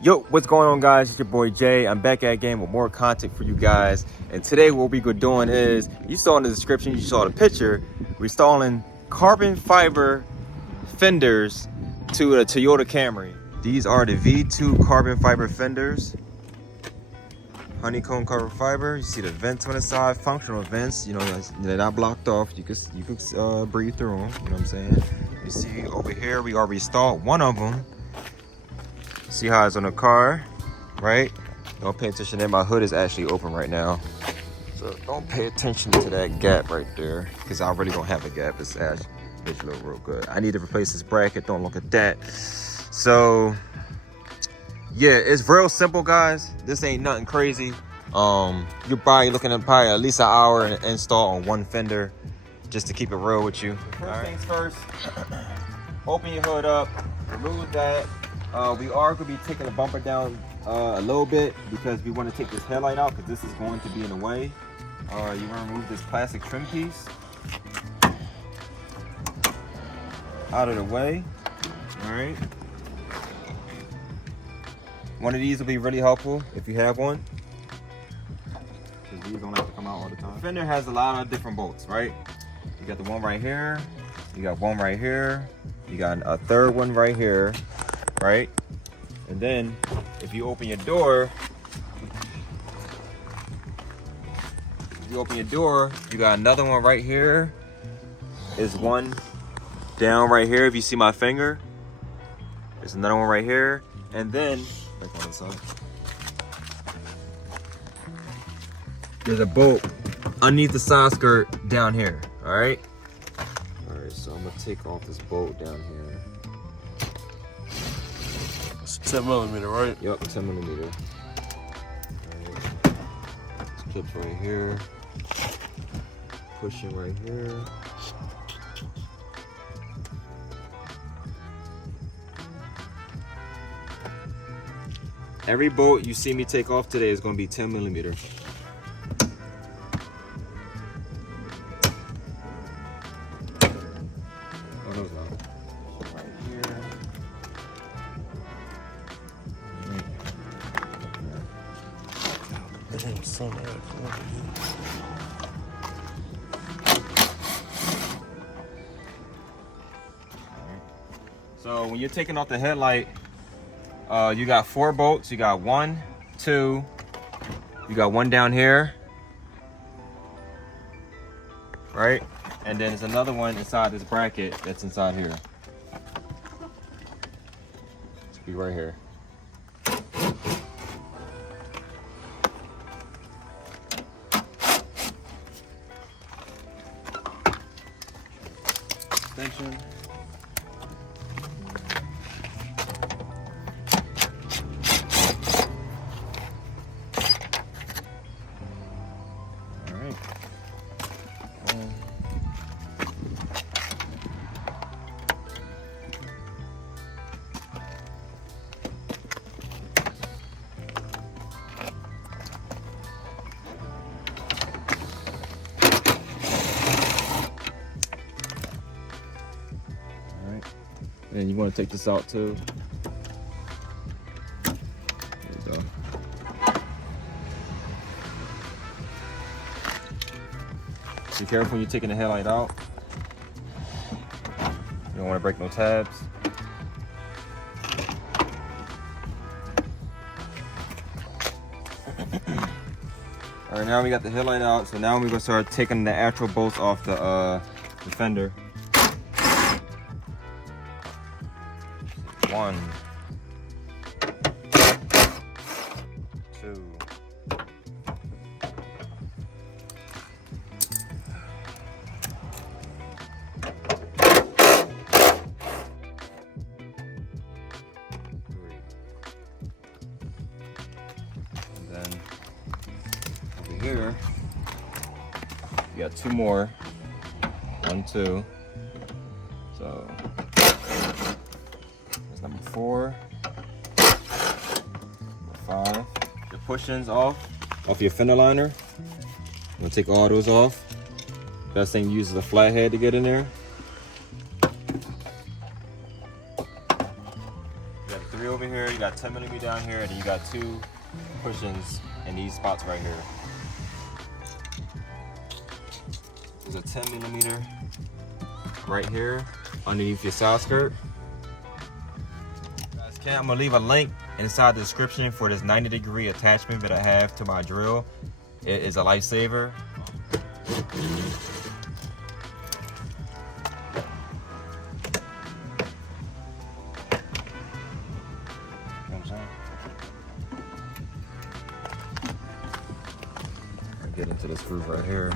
Yo, what's going on, guys? It's your boy Jay. I'm back at again with more content for you guys. And today what we're doing is, you saw in the description, you saw the picture, we're installing carbon fiber fenders to a Toyota Camry. These are the V2 carbon fiber fenders. Honeycomb carbon fiber. You see the vents on the side, functional vents. You know, they're not blocked off. You could breathe through them. You know what I'm saying? You see over here, we already installed one of them. See how it's on the car, right? Don't pay attention there. My hood is actually open right now. So don't pay attention to that gap right there, because I really don't have a gap. It's actually look real good. I need to replace this bracket. Don't look at that. So yeah, it's real simple, guys. This ain't nothing crazy. You're probably looking at at least an hour and install on one fender, just to keep it real with you. First things first, open your hood up, remove that. We are going to be taking the bumper down a little bit, because we want to take this headlight out, because this is going to be in the way. You want to remove this plastic trim piece out of the way. All right. One of these will be really helpful if you have one, because these don't have to come out all the time. The fender has a lot of different bolts, right? You got the one right here. You got one right here. You got a third one right here. Right? And then if you open your door, you got another one right here. Is one down right here. If you see my finger, there's another one right here. And then back on the side, there's a bolt underneath the side skirt down here. All right, so I'm gonna take off this bolt down here. 10 millimeter, right? Yep, 10 millimeter. Right. This clip's right here. Pushing right here. Every bolt you see me take off today is going to be 10 millimeter. Oh, no, it's not. Right here. So when you're taking off the headlight, you got 4 bolts. You got 1, 2, you got one down here, right? And then there's another one inside this bracket that's inside here. It's be right here. Extension. All right. And you want to take this out too. There you go. Be careful when you're taking the headlight out. You don't want to break no tabs. All right, now we got the headlight out, so now we're gonna start taking the actual bolts off the fender. 1, 2, 3. And then over here, you got 2 more. 1, 2. So number 4, number 5. Your push-ins off your fender liner. I'm gonna take all those off. Best thing to use is a flathead to get in there. You got 3 over here, you got 10mm down here, and then you got 2 cushions in these spots right here. There's a 10mm right here underneath your side skirt. I'm gonna leave a link inside the description for this 90-degree attachment that I have to my drill. It is a lifesaver. Get into this groove right here.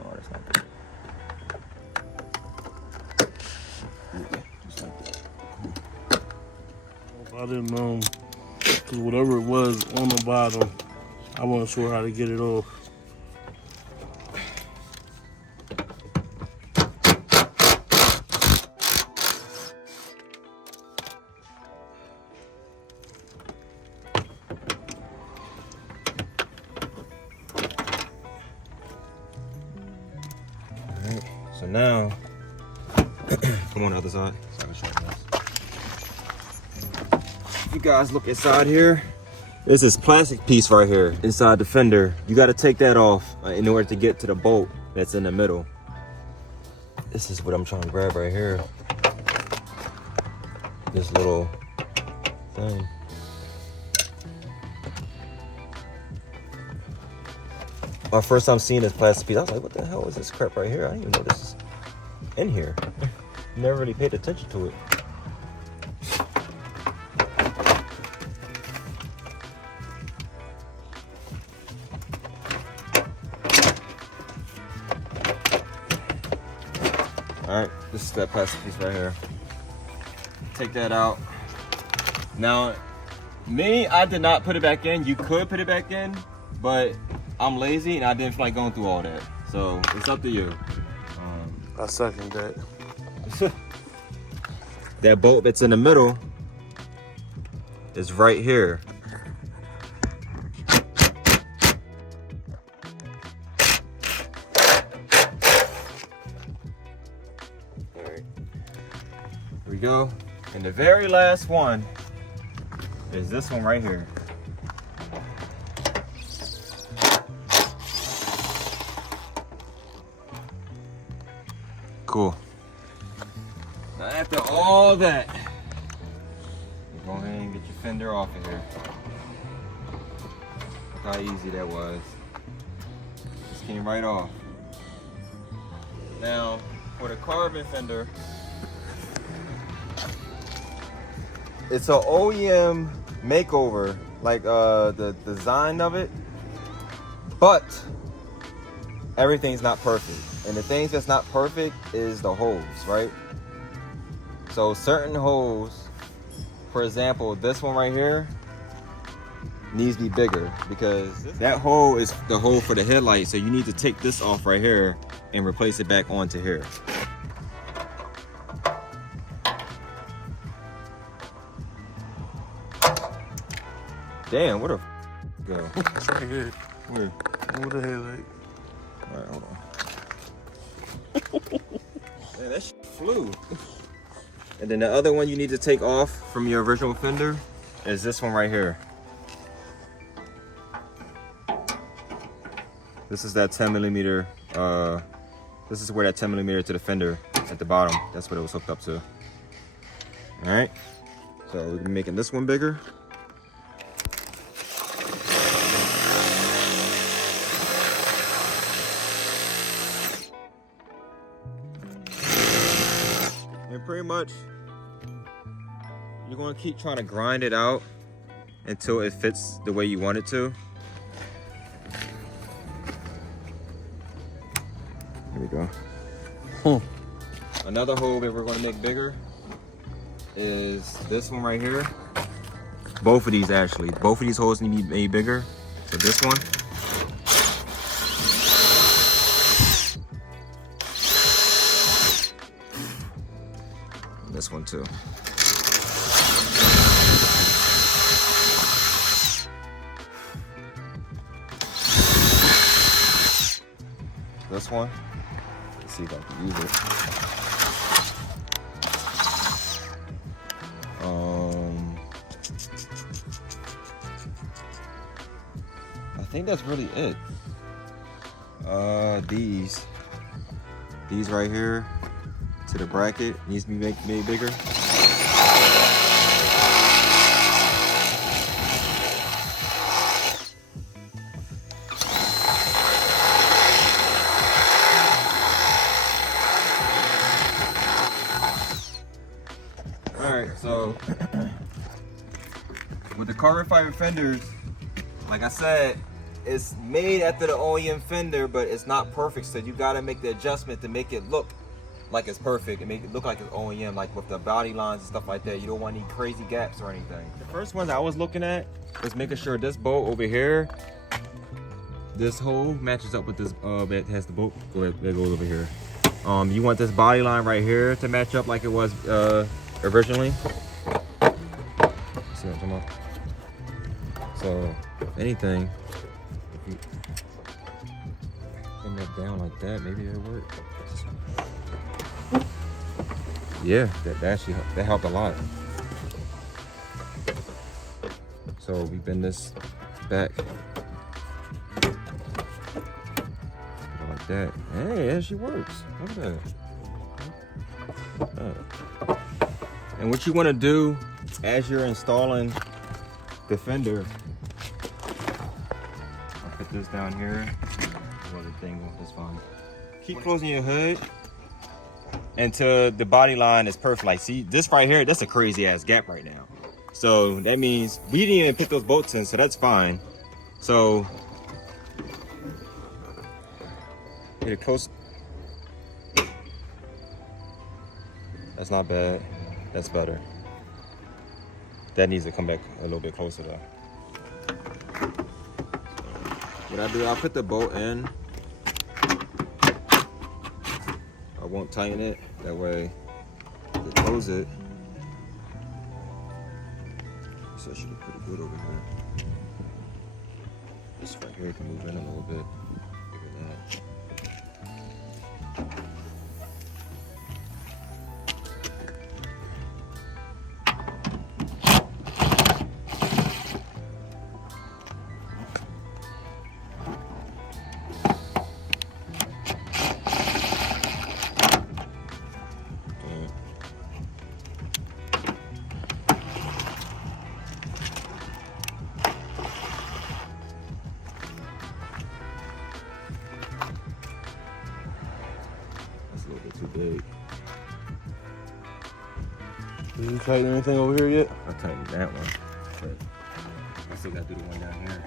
Oh, that's not good. Yeah, just like that. I didn't know, because whatever it was on the bottom, I wasn't sure how to get it off. So now, come on the other side. So I can show you guys. If you guys look inside here, there's this plastic piece right here inside the fender. You got to take that off in order to get to the bolt that's in the middle. This is what I'm trying to grab right here. This little thing. My first time seeing this plastic piece, I was like, what the hell is this crap right here? I didn't even know this is in here. Never really paid attention to it. All right, this is that plastic piece right here. Take that out. Now, me, I did not put it back in. You could put it back in, but I'm lazy and I didn't feel like going through all that. So it's up to you. I second that. That bolt that's in the middle is right here. All right. Here we go. And the very last one is this one right here. Cool. Now after all that, you go ahead and get your fender off of here. Look how easy that was. Just came right off. Now, for the carbon fender, it's an OEM makeover, like the design of it, but everything's not perfect. And the things that's not perfect is the holes, right? So certain holes, for example, this one right here needs to be bigger because that hole is the hole for the headlight. So you need to take this off right here and replace it back onto here. Damn, what a go. It's right here. Where? Over the headlight. All right, hold on. Man, that shit flew. And then the other one you need to take off from your original fender is this one right here. This is that 10mm. This is where that 10mm to the fender at the bottom. That's what it was hooked up to. All right. So we're making this one bigger. And pretty much, you're gonna keep trying to grind it out until it fits the way you want it to. Here we go. Another hole that we're gonna make bigger is this one right here. Both of these actually. Both of these holes need to be made bigger. So this one. This one too. This one. see if I can use it. I think that's really it. These right here to the bracket needs to be made bigger. Alright, so with the carbon fiber fenders, like I said, it's made after the OEM fender, but it's not perfect, so you gotta make the adjustment to make it look like it's perfect and make it look like it's OEM, like with the body lines and stuff like that. You don't want any crazy gaps or anything. The first one I was looking at was making sure this bolt over here, this hole matches up with this that has the bolt that goes over here. You want this body line right here to match up like it was originally. See what I'm talking about? So if anything, if you bring that down like that, maybe it'll work. Yeah, that helped a lot. So we bend this back like that. Hey, it actually works. Look at that. And what you want to do as you're installing the fender, I'll put this down here. Well, the thing is fine. Keep closing your hood until the body line is perfect. Like, see this right here, that's a crazy ass gap right now. So that means we didn't even put those bolts in, so that's fine. So get it close. That's not bad. That's better. That needs to come back a little bit closer though. What I do, I'll put the bolt in. I won't tighten it. That way, to close it. So it should be pretty good over here. This right here can move in a little bit. Look at that. That's a little bit too big. Did you tighten anything over here yet? I tightened that one, but I still got to do the one down here.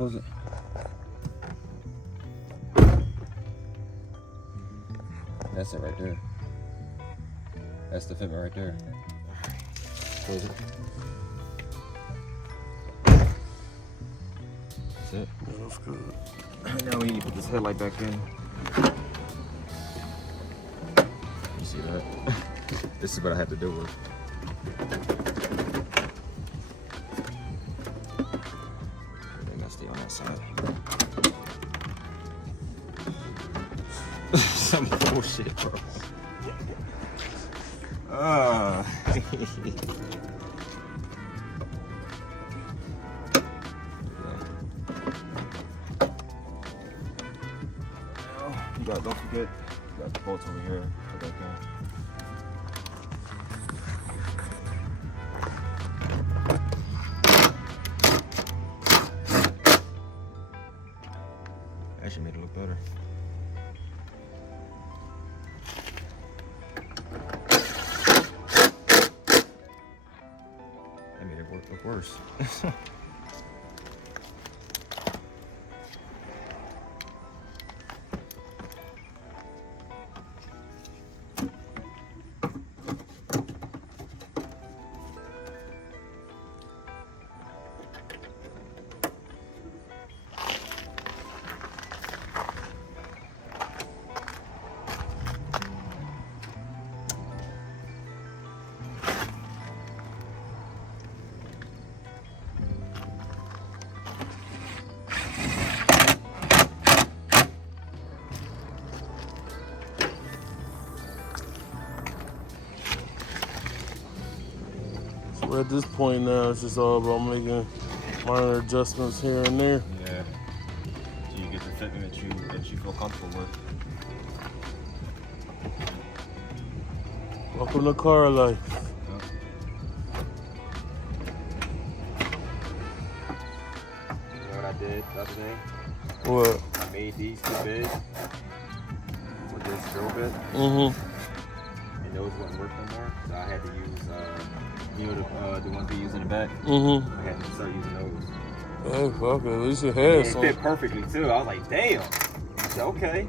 Close it. That's it right there. That's the fitment right there. Close it. That's it. Yeah, that's good. Now we need to put this headlight back in. You see that? This is what I had to do with. Stay on that side. Some bullshit, bro. Don't forget, you got the bolts over here. Put that down. Actually made it look better. That made it look look worse. So at this point now, it's just all about making minor adjustments here and there. Yeah. So you get the fitment that you feel comfortable with. Welcome to car life. You know what I did the other day? What? I made these too big with this drill bit, and those wouldn't work no more. So I had to use, you know, the ones we use in the back. I had to start using those. Hey, fuck it. At least you And had it some. fit perfectly too. I was like, damn. I said, okay.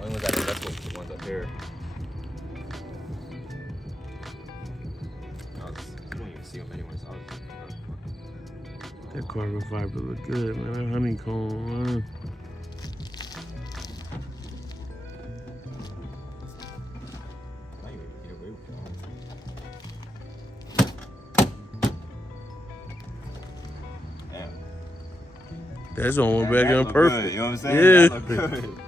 Only ones I did, that's what the ones up here. You don't even see them anyway, so I was like, That carbon fiber look good, man. That honeycomb, man. I ain't even get away with that. Damn. That's on one back That on look perfect. good, you know what I'm saying? Yeah. That look good.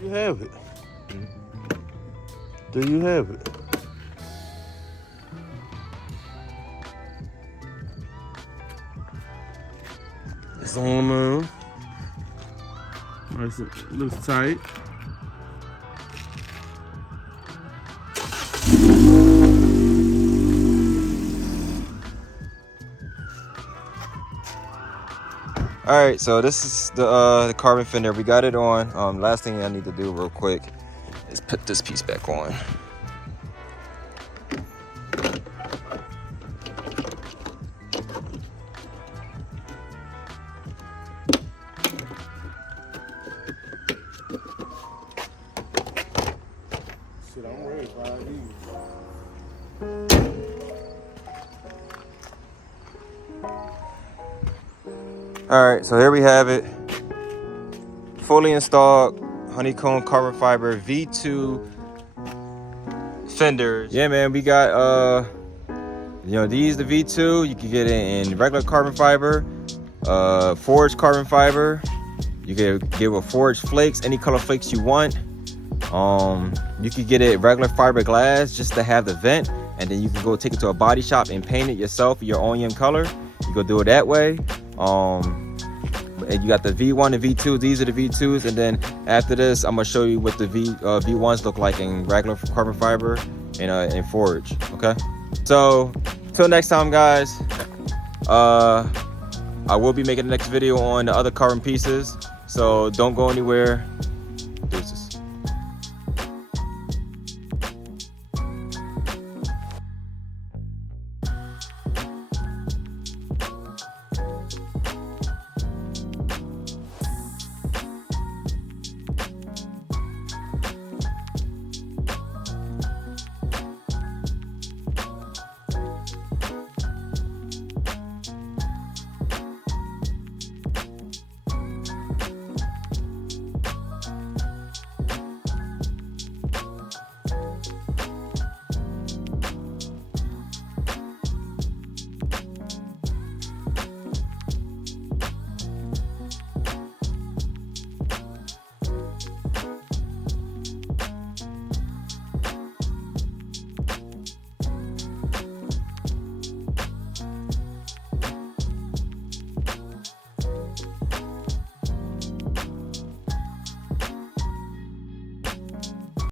You have it. Do you have it? It's on now. Nice, it looks tight. All right, so this is the carbon fender. We got it on. Last thing I need to do real quick is put this piece back on. Shit, I'm ready for these. All right, so here we have it. Fully installed honeycomb carbon fiber V2 Fenders. Yeah, man, we got, you know, these the V2. You can get it in regular carbon fiber, forged carbon fiber. You can get with forged flakes, any color flakes you want. You could get it regular fiberglass just to have the vent, and then you can go take it to a body shop and paint it yourself your own color. You go do it that way. And you got the V1 and V2. These are the V2s, and then after this, I'm gonna show you what the V1s look like in regular carbon fiber and forge. Okay. So till next time, guys. I will be making the next video on the other carbon pieces. So don't go anywhere.